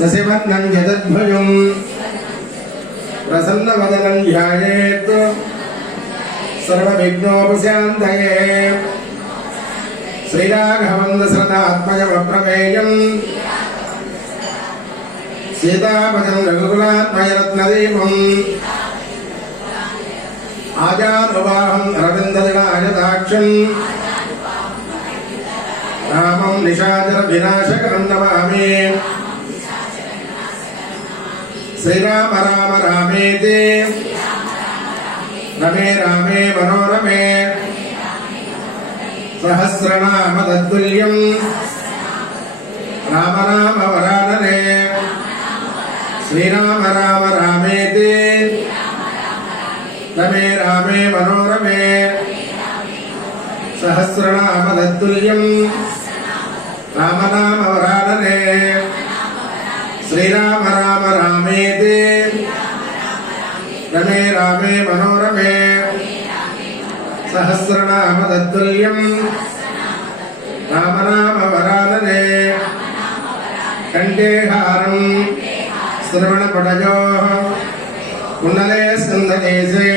सशिवर्णं जगद्भुजं प्रसन्नवदनं ध्यायेत् सर्वविघ्नोपशान्तये श्रीराघवं दशरथात्मजमप्रमेयं सीतापदं रघुकुलात्मजरत्नदीपं आजानुबाहं अरविन्ददलायताक्षं रामं निशाचरविनाशकरं नमामि। श्रीराम राम रामेति रमे रामे मनोरमे सहस्रनाम तत्तुल्यं राम नाम वरानने। श्रीराम राम रामेति रमे रामे मनोरमे सहस्रनाम तत्तुल्यं राम नाम वरानने। श्रीराम राम रामेति रमे रामे मनोरमे सहस्रनाम तत्तुल्यं राम नाम वरानने। कंठे हारं श्रवणपटजोः कुण्डले स्कन्धदेशे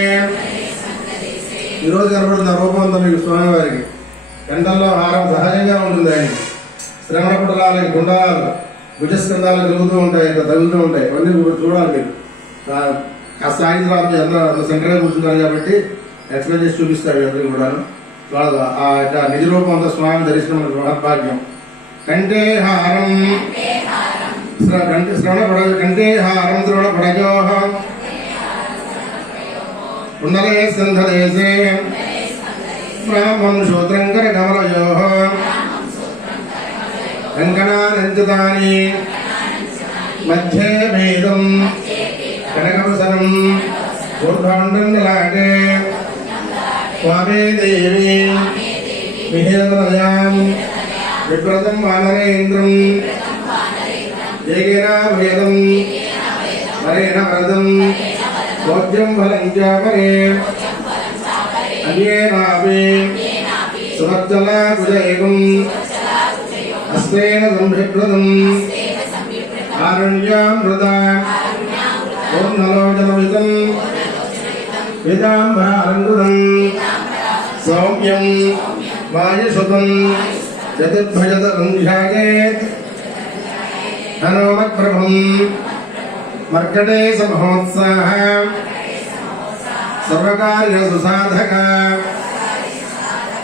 ఈరోజు కనబడుతున్న రూపంతో మీకు స్వామివారికి కంఠంలో హారం సహజంగా ఉంటుంది. ఆయనకి శ్రవణ పటలాలకి గుండాలు భుజస్కంధాలు కలుగుతూ ఉంటాయి, ఇట్లా తగులుతూ ఉంటాయి. ఇవన్నీ చూడాలి మీరు. కాస్త సాయంత్రం అందరూ సెంటర్గా కూర్చుంటారు కాబట్టి ఎక్స్ప్లెయిన్ చేసి చూపిస్తారు అందరికీ కూడా. ఇట్లా నిజ రూపం అంతా స్వామి దర్శనం మహద్భాగ్యం. కంఠే హారం కంఠే హారం శ్రవణ పడజోహ कुण्डले स्कन्धदेशे ब्राह्मं शूद्रङ्कर कमलयोः कङ्कणानञ्चितानि मध्ये भेदं कनकवसनं ऊर्ध्वमण्डलं ललाटे स्वामे देवी विहेदतनयां विव्रतं वानरेन्द्रं येकेनाभेदं वरेण वरदं भोज्यं फलं च परे अन्येनापि सुभद्रलाकुजैकम् हस्तेन संभिप्लुतम् आरण्यामृता पूर्णलोचनमिदं पीताम्बरालङ्कृतं सौम्यं वायुसुतं चतुर्भुजदलं ध्यायेत् हनुमत्प्रभुं मर्कटे समहोत्साह सर्वकार्य सुसाधक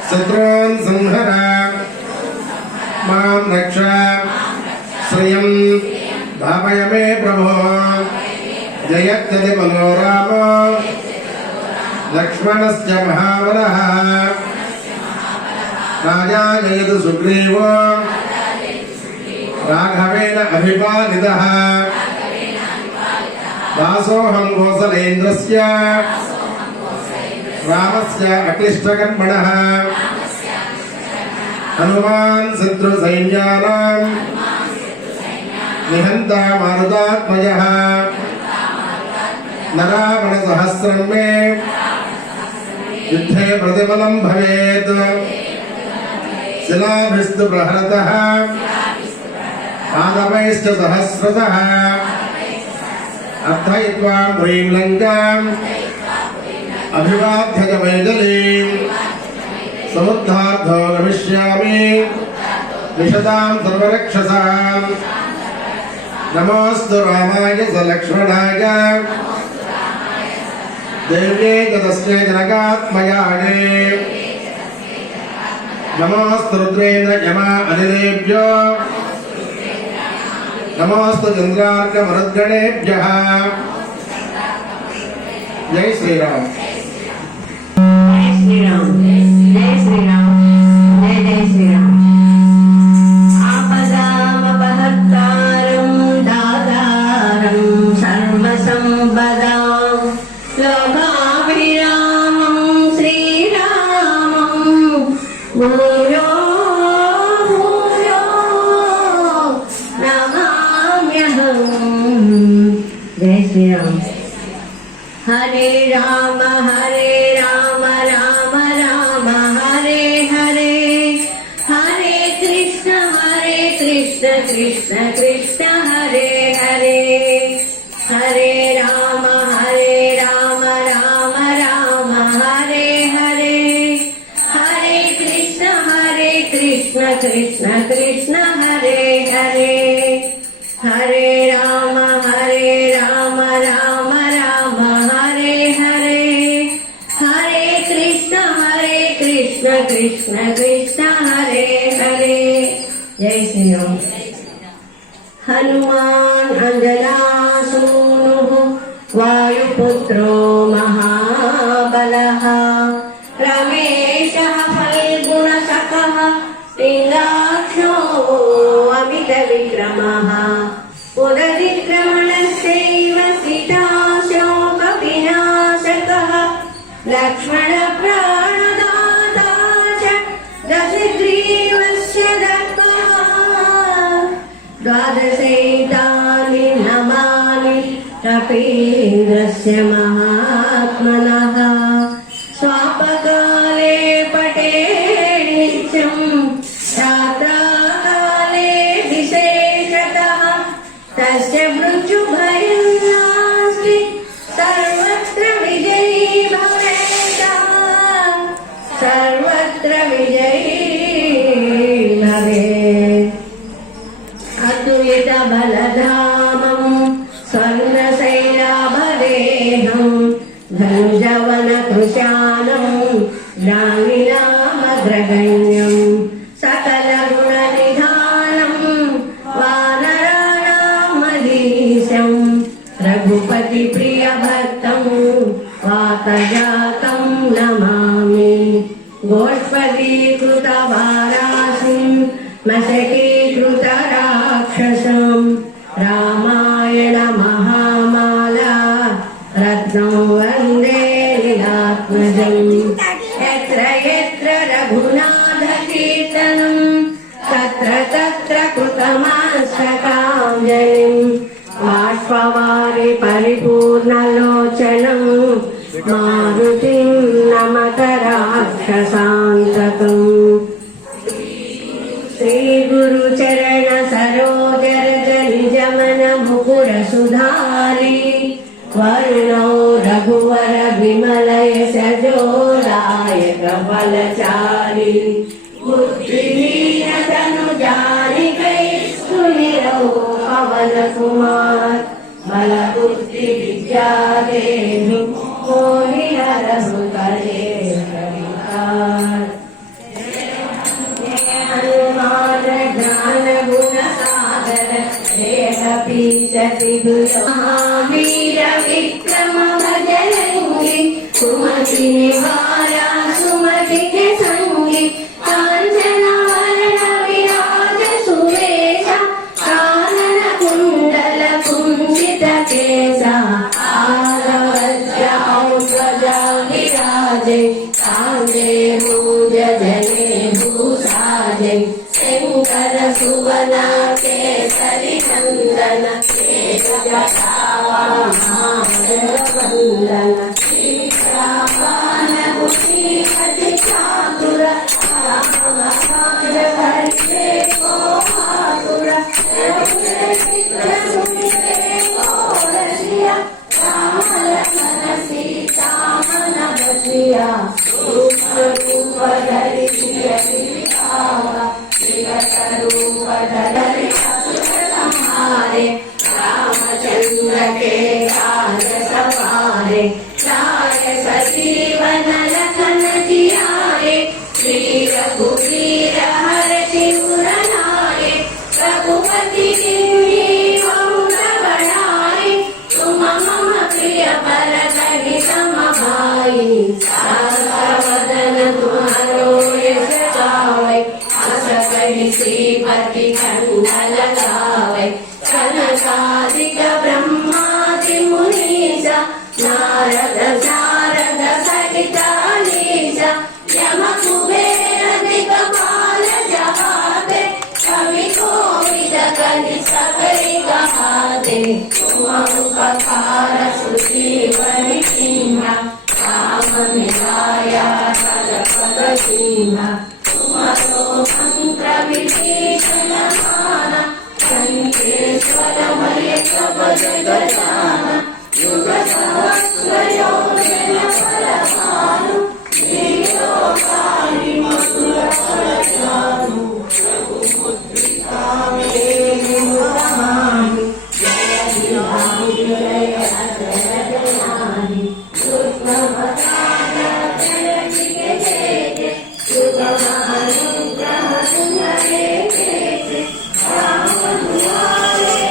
शत्रून् संहर मां रक्ष श्रियं धापय मे प्रभो जयत्यति मनोराम लक्ष्मणस्य महाबलः राजा जयतु सुग्रीवो राघवेन अभिपालितः दासोऽहं कौसलेन्द्रस्य रामस्य अक्लिष्टकर्मणः हनुमान् शत्रुसैन्यानां निहन्ता मारुतात्मजः नरावणसहस्रं मे युद्धे प्रतिफलं भवेत् शिलाभिस्तु प्रहरतः पादपैश्च सहस्रतः अर्थयित्वा पुरीं लङ्काम् अभिवाद्य च मैथिलीं समुद्धार्थो गमिष्यामि निषदां सर्वरक्षसां नमोऽस्तु रामाय स लक्ष्मणाय देव्यै च तस्यै जनकात्मजायै नमोऽस्तु रुद्रेन्द्र यमा अनिलेभ्यो नमोस्तु चंद्रार्क मरुद्गणेभ्यः। जय श्री राम। जय श्री राम। जय श्री राम। जय जय श्री राम। आपदामपहर्तारं दातारं सर्वसंपदां लोकाभिरामं श्रीरामं भूयो जय श्री राम। हरे राम राम राम हरे हरे हरे कृष्ण कृष्ण कृष्ण हरे हनुमान् अञ्जनासूनुः वायुपुत्रो महाबलः रमेशः फल्गुणशकः पिङ्गाक्षो अमितविक्रमः पुरविक्रमणस्यैव सीताशोकविनाशकः लक्ष्मणप्राणदाता च दशग्रीवस्य दत्तः द्वादशैतानि नमामि कपीन्द्रस्य महात्मनः स्वापकाले पठे नित्यं रात्राकाले विशेषतः तस्य मृत्युभयं नास्ति सर्वत्र विजयी भवेत् सर्वत्र विजयी भवेत् अतुलितबलधामं स्वर्णशैलाभदेहं धनुजवनकृशानं ग्रामिणामग्रगण्यं सकलगुणनिधानं वानराणामधीशं रघुपतिप्रियभक्तं वातजातं नमामि गोष्पदीकृतवारासिं मशकीकृतराक्षसं रामायण महामाला रत्नं वन्दे लीलात्मजं यत्र यत्र रघुनाथकीर्तनं तत्र तत्र कृतमास्तकाञ्जलिं बाष्पवारि परिपूर्णलोचनं मारुतिं नमत राक्षसान्तकम् श्रीगुरुचरण सरोज रज निजमन मुकुर सुधारी वर्णो रघुवर विमल यश जोदायक फलचारी बुद्धिहीन तनु जानिकै सुमिरौ पवन कुमार बल बुद्धि विद्या देहि मोहि हरहु कलेश विकार हनुमान ज्ञान गुण सागर देह पीसति महावीर विक्रम भजरंगी सुमति निवारा सुमति के संगी कांचन वरण विराज सुवेशा कानन कुंडल कुंचित केसा आलवज्र औध्वजा विराजे कांगे भूज जने भूषाजे शंकर सुवन केसरी नंदन वंदन श्रीरामान बुद्धिपति चातुर हरिते को आतुर सीता मन बसिया रूप धरि रूप धरि हमारे रामचंद्र के राज सवारे राय सजीवन लखन जियारे श्री रघुवीर हरषि उर लाए रघुपति मौन बढ़ाए तुम मम प्रिय भरत सम भाई वदन तुम्हारो यश गावे अस कहि श्रीपति खंडन गावे कनकादिक ब्रह्मादि मुनीसा नारद शारद सहित अनीसा यम कुबेर दिक्पाल जहाते कवि कोविद कहि सकहि कहाते तुम उपकार सुजीवनि सिंहा राम मिलाया पद सिंहा तुमरो मंत्र विभीषण माना संकेश्वर मय सब जगजाना युग सहस्र योजन फलभानु लीलोकारि मधुर फल जानु रघुमुद्रिका मेरि मुरमामि जय दिवानि जय अजरानि दुर्गमतान जय जय सुगम अनुग्रह सुंदरे राम दुआरे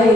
वै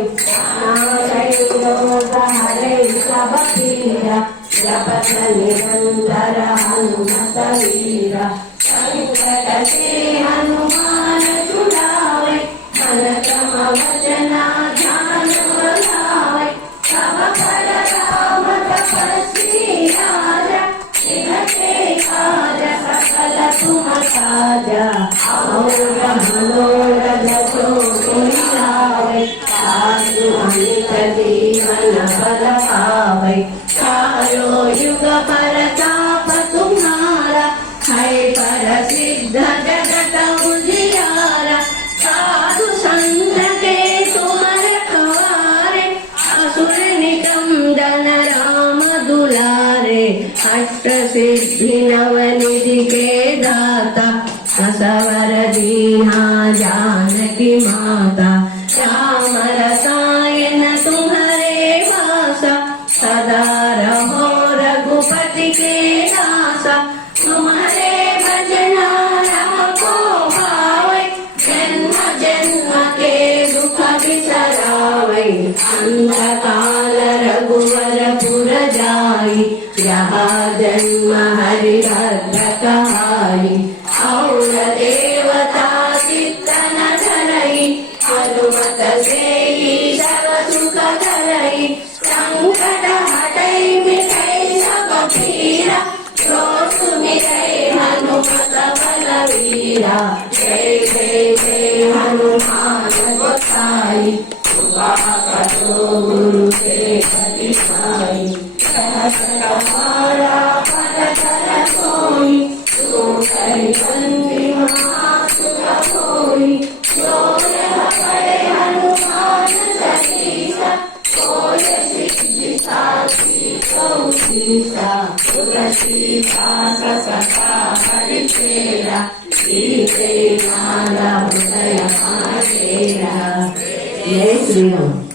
हरे सब पीरा जपत निरंतर हनुमत वीरा संकट से हनुमान छुड़ावे मन क्रम वचना ध्यान लगावे सब पर राम तपस्वी राजा तिनके काज सकल तुम साजा और मनोरथ जो तुम लावे साधु अमित जीवन फल पावे चारो युग परताप तुम्हारा है पर सिद्ध जगत उजियारा साधु संत के तुम रखवारे असुर निकंदन राम दुलारे अष्ट सिद्धि नवनिधि के दाता असवर दीना जानकी माता राम रसायन तुम्हारे वासा सदा रहो रघुपति के दासा तुम्हारे भजना राम को भावे जन्म जन्म के दुख बिसरावे अंधकाल रघुवर पुर जाई जहाँ जन्म हरि भद्र कहाई और देवता चित्तन धरई हनुमत से सर्व सुख धरई संकट हटई मिटई सब पीरा जो सुमिरै हनुमत बलवीरा जय जय जय हनुमान गोसाई कृपा करो गुरु के हरिसाई हमारा पर कर सोई तू कई बंदी महासुर होई जो यह पढ़े हनुमान चालीसा कोय सिद्धि साची कौशीसा तुलसीसा ससका हरिचेरा सीते माला हृदय मारेरा जय श्री राम।